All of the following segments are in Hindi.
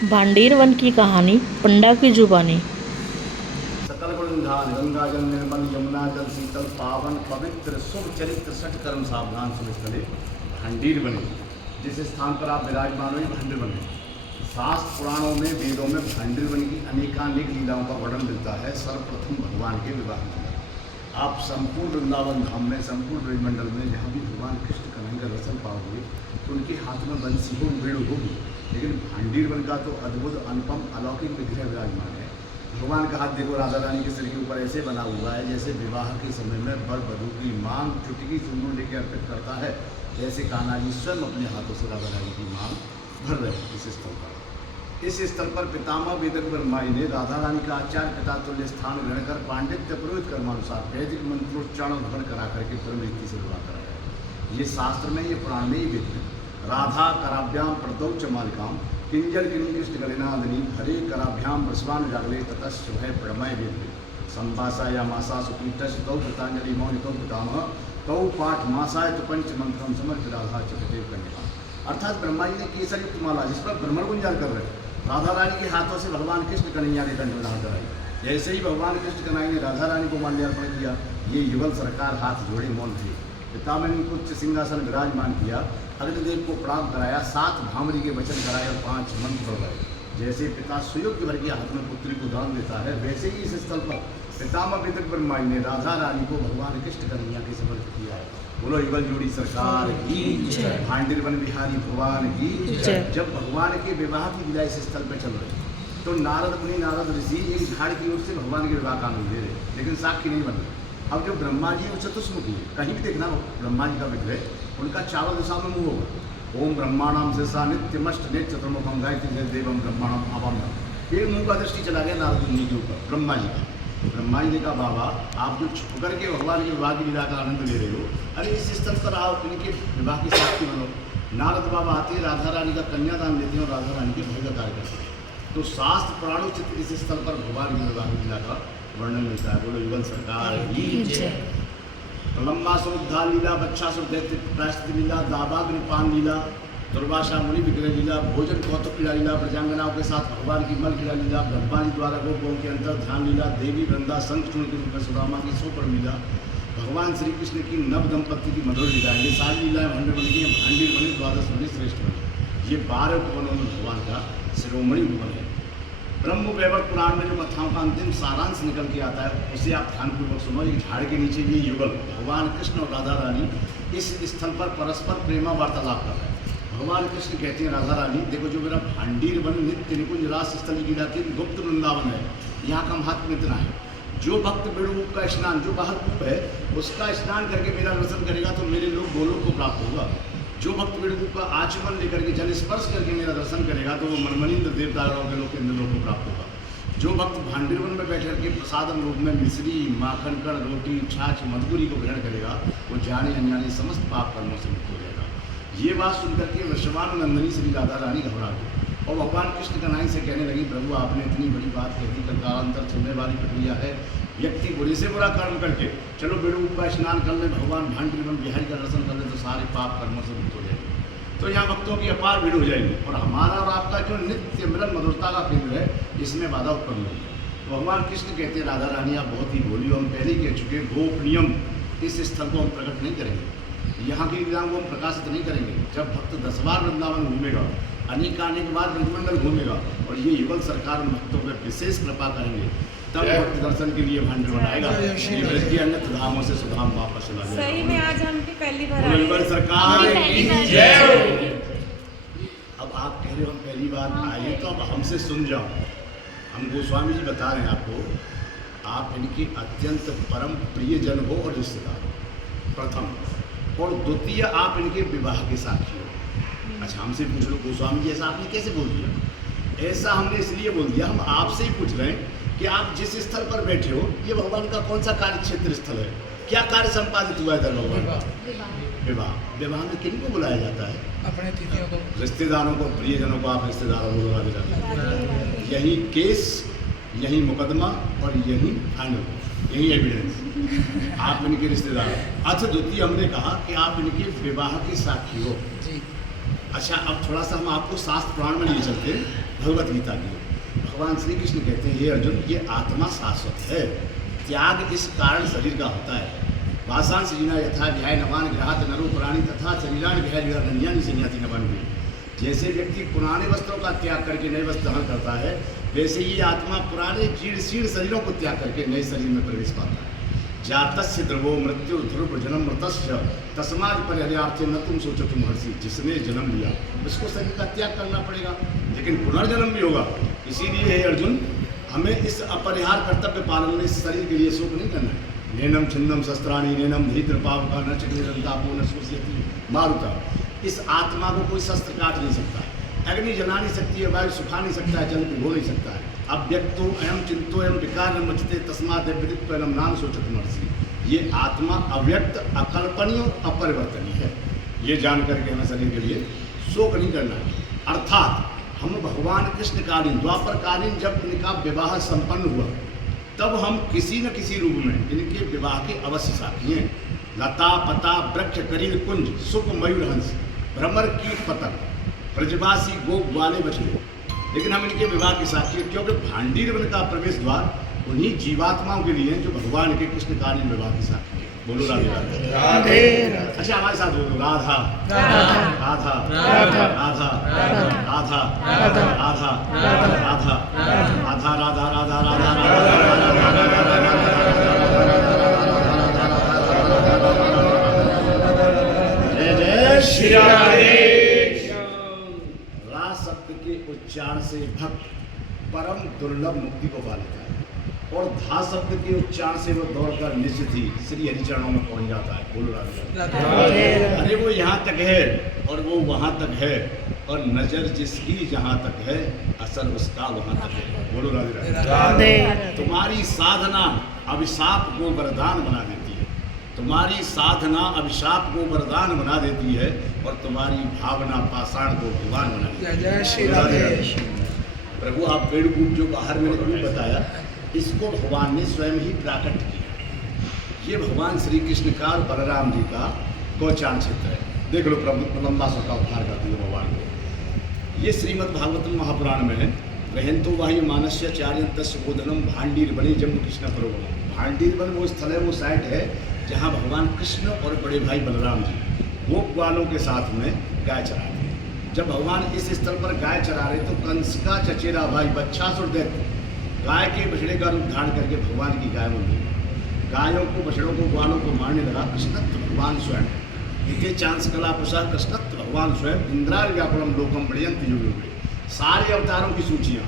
भांडेर वन की कहानी पंडा की जुबानी। सकल गुण निधान गंगा जल निर्मल यमुना जल शीतल पावन पवित्र शुभ चरित्र सठ कर्म सावधान सुमित भांडीर बने। जिस स्थान पर आप विराजमान हो भांडीर बने। शास्त्र पुराणों में वेदों में भांडीर वन की अनेकानेक लीलाओं का वर्णन मिलता है। सर्वप्रथम भगवान के विवाह में आप संपूर्ण वृंदावन धाम में संपूर्ण ब्रजमंडल में जहाँ भी भगवान कृष्ण कन्हैया का दर्शन पाओगे तो उनके हाथ में बंसी हो वेणु होगी, लेकिन भांडीर वन का तो अद्भुत अनुपम अलौकिक विग्रह विराजमान है। भगवान का हाथ देखो, राधा रानी के सिर के ऊपर ऐसे बना हुआ है जैसे विवाह के समय में वर वधू की मांग चुटकी सिंदूर लेकर अर्पित करता है, जैसे कान्हा जी स्वयं अपने हाथों से राधा रानी की मांग भर रहे हैं। इस स्थल पर पितामह वेदक ब्रह्मा जी ने राधा रानी का आचार्य पिता तुल्य स्थान ग्रहण कर पांडित्य पुरोहित कर्मानुसार वैदिक मंत्रोच्चारण भवन करा करके परम रीति से विवाह कराया। ये शास्त्र में, ये पुराण में ही वेद में। राधा कराभ्याम प्रदौच मालिकाम किंजल किनी कृष्ण गलिनादनी हरे कराभ्याम प्रस्वान जागले ततश्च भय प्रणमय वेद संभाषा या मासा सुपीतश तौ पतांजलि मौन तौ पितामह तौ पाठ मासाय तो पंच मंत्रम समर्थ राधा चकदेव कन्या। अर्थात ब्रह्मा जी ने केसर युक्त माला जिस पर भ्रमण गुंजार कर रहे राधा रानी के हाथों से भगवान कृष्ण कन्हैया ने कंठ धारण कराई। जैसे ही भगवान कृष्ण कन्हैया ने राधा रानी को माल्यार्पण किया, ये युगल सरकार हाथ जोड़े मौन थे। पितामह ने उच्च सिंहासन विराजमान किया, अग्निदेव को प्रणाम कराया, 7 भामरी के वचन कराए और 5 मंत्र पढ़वाए। जैसे पिता सुयुक्त भर के हाथ में पुत्री को दान देता है, वैसे ही इस स्थल पर पितामह वेदक ब्रह्मा जी ने राधा रानी को भगवान कृष्ण कन्हैया के समर्पित किया है। बोलो युगल जोड़ी सरकार की, भांडीर वन बिहारी भगवान की। जब भगवान के विवाह की लीला इस स्थल पर चल रही तो नारद मुनि नारद ऋषि एक झाड़ की ओर से भगवान के विवाह का आनंद ले रहे, लेकिन साक्षी नहीं बन रहे। अब जो ब्रह्मा जी वो चतुष्मुखी है, कहीं भी देखना ब्रह्मा जी का विग्रह, उनका चारों दिशा में मुंह होगा। ओम ब्रह्माणाम शेषा नित्यमष्ट नित्य चतुर्मुखम गायत्री देवम ब्रह्माणाम आवाम। एक मुंह का दृष्टि चला गया नारद मुनि के ऊपर ब्रह्मा जी का। ब्रह्मा जी ने कहा, बाबा आप जो छुप करके भगवान के विवाह की लीला का आनंद ले रहे हो, अरे इस स्थल पर आओ, इनके विवाह की साक्षी बनो। नारद बाबा आते हैं, राधा रानी का कन्यादान देते हैं और राधा रानी के भय का कार्य करते हैं। तो शास्त्र पुराणोचित इस स्थल पर भगवान के विवाह की लीला का वर्णन मिलता है। बोलो युगल सरकार की जय। लंबा सुद्धार लीला, बच्चा सुदैत्य प्रायश्चित लीला, दावाग्निपान लीला, दुर्वासा मुनि विग्रह लीला, भोजन कौतुक क्रीड़ा लीला, प्रजांगनाओं के साथ भगवान की मल क्रीड़ा लीला, ब्रह्मा जी द्वारा गोपों के अंतर ध्यान लीला, देवी वृंदा शंखचूर्ण के रूप में सुदामा की सोपर लीला, भगवान श्री कृष्ण की नव दंपति की मधुर लीला। ये सारी लीलाएं भांडीर बनी की, भांडीर बनी, द्वादश बनी, श्रेष्ठ बनी। ये 12 उपवनों में भगवान का शिरोमणि उपवन है। ब्रह्म वैवर्त पुराण में जो कथाओं का अंतिम सारांश निकल के आता है उसे आप ध्यानपूर्वक सुनो। एक झाड़ के नीचे ये युगल भगवान कृष्ण और राधा रानी इस स्थल पर परस्पर प्रेमा वार्तालाप कर रहे हैं। भगवान कृष्ण कहते हैं राधा रानी, देखो जो मेरा भांडीर वन नित्य निकुंज रास स्थल की जाती है गुप्त वृंदावन है, यहाँ का महत्व इतना है। जो भक्त बेड़ूप का स्नान, जो बाहर कूप है उसका स्नान करके मेरा दर्शन करेगा तो मेरे लोग गोलोक को प्राप्त होगा। जो भक्त बेड़ूप का आचमन लेकर के जल स्पर्श करके मेरा दर्शन करेगा तो वो मनमनिंद्र देवताओं के लोग के इंद्रलोक को प्राप्त होगा। जो भक्त भांडीर वन में बैठ करके प्रसादम रूप में मिश्री माखन कण रोटी छाछ मधुरी को ग्रहण करेगा वो जाने अनजाने समस्त पाप कर्मों से मुक्त हो जाएगा। ये बात सुनकर के वृषभानुनंदिनी श्री राधा रानी घबरा गई और भगवान कृष्ण कन्हैया से कहने लगी, प्रभु आपने इतनी बड़ी बात कह दी, कालांतर चलने वाली प्रक्रिया है। व्यक्ति बुरे से बुरा कर्म करके चलो बेड़ूप का स्नान कर ले, भगवान भांडीर वन बिहारी का दर्शन कर ले तो सारे पाप कर्मों से मुक्त हो जाएंगे। तो यहाँ भक्तों की अपार भीड़ हो जाएगी और हमारा और आपका जो नित्य मिलन मधुरता का केंद्र है इसमें बाधा उत्पन्न होगी। तो भगवान कृष्ण कहते हैं, राधा रानी आप बहुत ही बोली, हम पहले कह चुके गोपनीयम इस स्थल को हम प्रकट नहीं करेंगे, यहाँ की लीलाओं को हम प्रकाशित नहीं करेंगे। जब भक्त 10 बार वृंदावन घूमेगा, अनेकानेक बार ब्रजमंडल घूमेगा और ये युगल सरकार उन भक्तों पर विशेष कृपा करेंगे, तब भक्त दर्शन के लिए भांडीर बनाएगा। अन्य धामों से सुधाम वापस चला जाएगा। सही में आज हम पहली बार युगल सरकार की जय। अब आप कह रहे हो हम पहली बार आए तो अब हमसे सुन जाओ। हम गोस्वामी जी बता रहे हैं आपको, आप इनके अत्यंत परम प्रिय जन हो और रिश्तेदार प्रथम, और द्वितीय आप इनके विवाह के साक्षी हो। अच्छा हमसे पूछ लो गोस्वामी जी ऐसा आपने कैसे बोल दिया? ऐसा हमने इसलिए बोल दिया, हम आपसे ही पूछ रहे हैं कि आप जिस स्थल पर बैठे हो ये भगवान का कौन सा कार्य क्षेत्र स्थल है, क्या कार्य संपादित हुआ है इधर भगवान का? विवाह। विवाह में किन को बुलाया जाता है? अपने अतिथियों को, रिश्तेदारों को, प्रियजनों को आप रिश्तेदारों को बुला जाते हैं। यही केस, यही मुकदमा और यही फाइनल, यही एविडेंस। आप इनके रिश्तेदार। अच्छा द्वितीय हमने कहा कि आप इनके विवाह के साक्षी हो। अच्छा अब थोड़ा सा हम आपको शास्त्र पुराण में ले चलते हैं भगवत गीता की। भगवान श्री कृष्ण कहते हैं, हे अर्जुन, ये आत्मा शाश्वत है, त्याग इस कारण शरीर का होता है। वासांश जीना यथा ध्याय नवान ग्रहात नरो प्राणी तथा शरीरान ग्रहण्यांनि संयाति नवन। जैसे व्यक्ति पुराने वस्त्रों का त्याग करके नए वस्त्र धारण करता है, वैसे ये आत्मा पुराने जीर्ण शीर्ण शरीरों को त्याग करके नए शरीर में प्रवेश पाता है। जातस्य ध्रुवो मृत्यु ध्रुव जन्म मृतस्य तस्माद परिहर्यार्थे न तुम सोचो तुम हर्षि। जिसने जन्म लिया उसको शरीर का त्याग करना पड़ेगा, लेकिन पुनर्जन्म भी होगा। इसीलिए हे अर्जुन, हमें इस अपरिहार कर्तव्य पालन में इस शरीर के लिए शोक नहीं करना है। नैनम छिन्नम शस्त्राणी नैनम धीत्र पावका न चक्रिरंतापो न सूर्यति मारुता। इस आत्मा को कोई शस्त्र काट नहीं सकता है, अग्नि जला नहीं सकती है, वायु सुखा नहीं सकता है, जल भिगो नहीं सकता है। अव्यक्तो अयम चिंतो एवं विकार न मचते तस्मात् विदित्व एवं नाम सोचत महर्षि। ये आत्मा अव्यक्त, अकल्पनीय और अपरिवर्तनीय है। ये जान करके हमें शरीर के लिए शोक नहीं करना है। अर्थात हम भगवान कृष्णकालीन द्वापरकालीन जब इनका विवाह संपन्न हुआ, तब हम किसी न किसी रूप में इनके विवाह के अवश्य साक्षी हैं। लता पता वृक्ष करील कुंज सुख मयूरहंस भ्रमर कीट पतंग ब्रजवासी गोप वाले बछड़े, लेकिन हम इनके विवाह के साक्षी हैं, क्योंकि भांडीर वन का प्रवेश द्वार उन्हीं जीवात्माओं के लिए जो भगवान के कृष्णकालीन विवाह के साक्षी है। बोलो राधे राधे। अच्छा, हमारे साथ बोलो राधा राधा राधा राधा राधा राधा राधा राधा राधा राधा राधा। जय जय श्री राधे। रा शब्द के उच्चारण से भक्त परम दुर्लभ मुक्ति को पा लेता है, और धा शब्द के उच्चारण से वो दौड़कर निश्चित ही श्री हरिचरणों में पहुंच जाता है। बोलो राधे। अरे वो यहाँ तक है और वो वहाँ तक है, और नजर जिसकी जहाँ तक है असर उसका वहाँ तक है। बोलो राधे राधे। तुम्हारी साधना अभिशाप को वरदान बना देती है, तुम्हारी साधना अभिशाप को वरदान बना देती है, और तुम्हारी भावना पाषाण को भगवान बना देती है। प्रभु, आप पेड़ कूट जो बाहर मैंने रूप बताया, इसको भगवान ने स्वयं ही प्राकट किया। ये भगवान श्री कृष्ण का और बलराम जी का गोचार क्षेत्र है। देख लो प्रभु लंबा सौ का उद्धार करती है भगवान को। ये श्रीमद् भागवतम महापुराण में है। वहन तो वाही मानस्य चार्यंत बोधनम भांडीर बने जम्मू कृष्ण परोगम। भांडीर वन वो स्थल है, वो साइट है जहाँ भगवान कृष्ण और बड़े भाई बलराम जी गोप ग्वालों के साथ में गाय चराते हैं। जब भगवान इस स्थल पर गाय चरा रहे तो कंस का चचेरा भाई बच्छासुर दैत्य गाय के बछड़े का रूप धारण करके भगवान की गाय बन गई। गायों को, बछड़ों को, ग्वालों को मारने लगा कृष्णत्व भगवान स्वयं। इसे चांस कला प्रसाद कृष्णत्व भगवान स्वयं इंद्रार व्यापरम लोकम बड़यंत युग। सारे अवतारों की सूचियाँ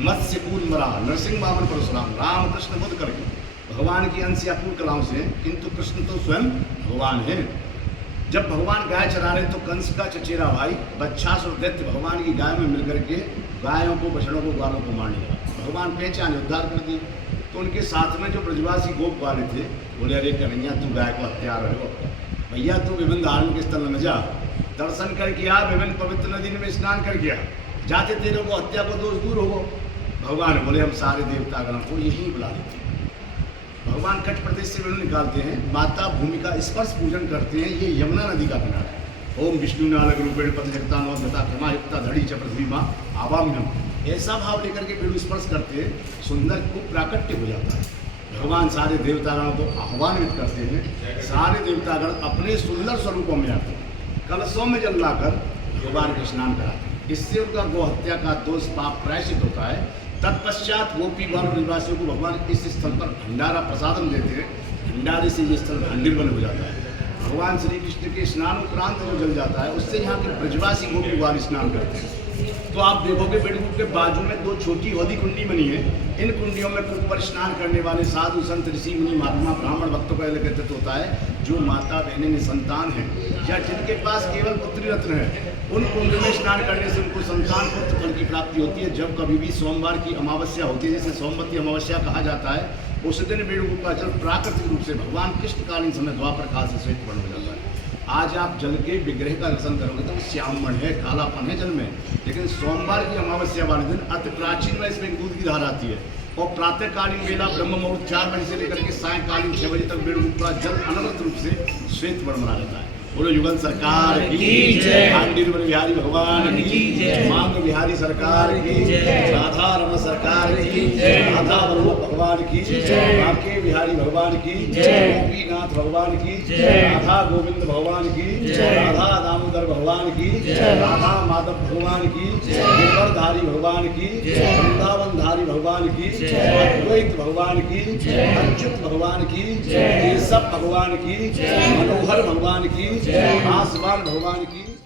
मत्स्य कूल मरा नरसिंह वामन परशुराम राम कृष्ण बुद्ध करके भगवान की अंश या पूर्ण कलाओं से, किंतु कृष्ण तो स्वयं भगवान है। जब भगवान गाय चरा रहे तो कंस का चचेरा भाई बच्छासुर दैत्य भगवान की गाय में मिलकर के गायों को, बछड़ों को, ग्वालों को मारने लगा। भगवान पहचाने, उद्धार कर दिए। तो उनके साथ में जो ब्रजवासी गोप वाले थे बोले, अरे कन्हैया तू गाय को हत्या रहे हो, भैया तू विभिन्न धार्मिक स्थल में जा, दर्शन करके आ, विभिन्न पवित्र नदी में स्नान करके आ, जाते तेरे को हत्या को दोष दूर हो। भगवान बोले, हम सारे देवतागणों को यहीं बुला लेते हैं। भगवान कट प्रदेश से वेणु निकालते हैं, माता भूमि का स्पर्श पूजन करते हैं। ये यमुना नदी का किनारा है। ओम विष्णु नालक रूपेण पद जगता नवता क्षमा युक्ता धड़ी च पृथ्वी माँ आवाम्यम। ऐसा भाव लेकर के वेणु स्पर्श करते हैं, सुंदर को प्राकट्य हो जाता है। भगवान सारे देवतागणों को आह्वानित करते हैं। सारे देवतागण अपने सुंदर स्वरूपों में आते हैं, कलशों में जल लाकर भगवान को स्नान कराते हैं। इससे उनका गौ हत्या का दोष पाप प्रायश्चित होता है। तत्पश्चात गोपी बाल निवासियों को भगवान इस स्थल पर भंडारा प्रसादन देते हैं। भंडारे से ये स्थल भांडीर बन हो जाता है। भगवान श्री कृष्ण के स्नान उपरांत जो जल जाता है, उससे यहाँ के ब्रजवासी गोपी ग्वाल स्नान करते हैं। तो आप देखोगे बेडरूम के बाजू में दो छोटी हौदी कुंडी बनी है। इन कुंडियों में कुंड पर स्नान करने वाले साधु संत ऋषि मुनि महात्मा ब्राह्मण भक्तों का एकत्रित होता है। जो माता बहनें निसंतान हैं या जिनके पास केवल पुत्री रत्न है, उन कुंड में स्नान करने से उनको संतान पुत्र फल की प्राप्ति होती है। जब कभी भी सोमवार की अमावस्या होती है, जैसे सोमवती अमावस्या कहा जाता है, उस दिन बेडरूम का जल प्राकृतिक रूप से भगवान कृष्णकालीन समय द्वापर काल से श्वेत वर्ण हो जाता है। आज आप जल के विग्रह का दर्शन करोगे तो श्यामण है, कालापन है जल में। लेकिन सोमवार की अमावस्या वाले दिन अति प्राचीन में इसमें दूध की धार आती है, और प्रातःकालीन बेला ब्रह्म मुहूर्त 4 बजे से लेकर के सायंकालीन 6 बजे तक बेडरूम का जल अनवरत रूप से श्वेत वर्ण बना लेता है। बोलो युगल सरकार की जय, भांडीर वन बिहारी भगवान की जय, मांग बिहारी सरकार की जय, राधा रमन सरकार की जय, राधा वल्लभ भगवान की जय, बांके बिहारी भगवान की जय, गोपीनाथ भगवान की जय, राधा गोविंद भगवान की जय, राधा दामोदर भगवान की जय, राधा माधव भगवान की जय, गिरधरधारी भगवान की जय, वृंदावनधारी भगवान की जय, अद्वैत भगवान की जय, अच्युत भगवान की जय, केशव भगवान की जय, मनोहर भगवान की जय, आसवान भगवान की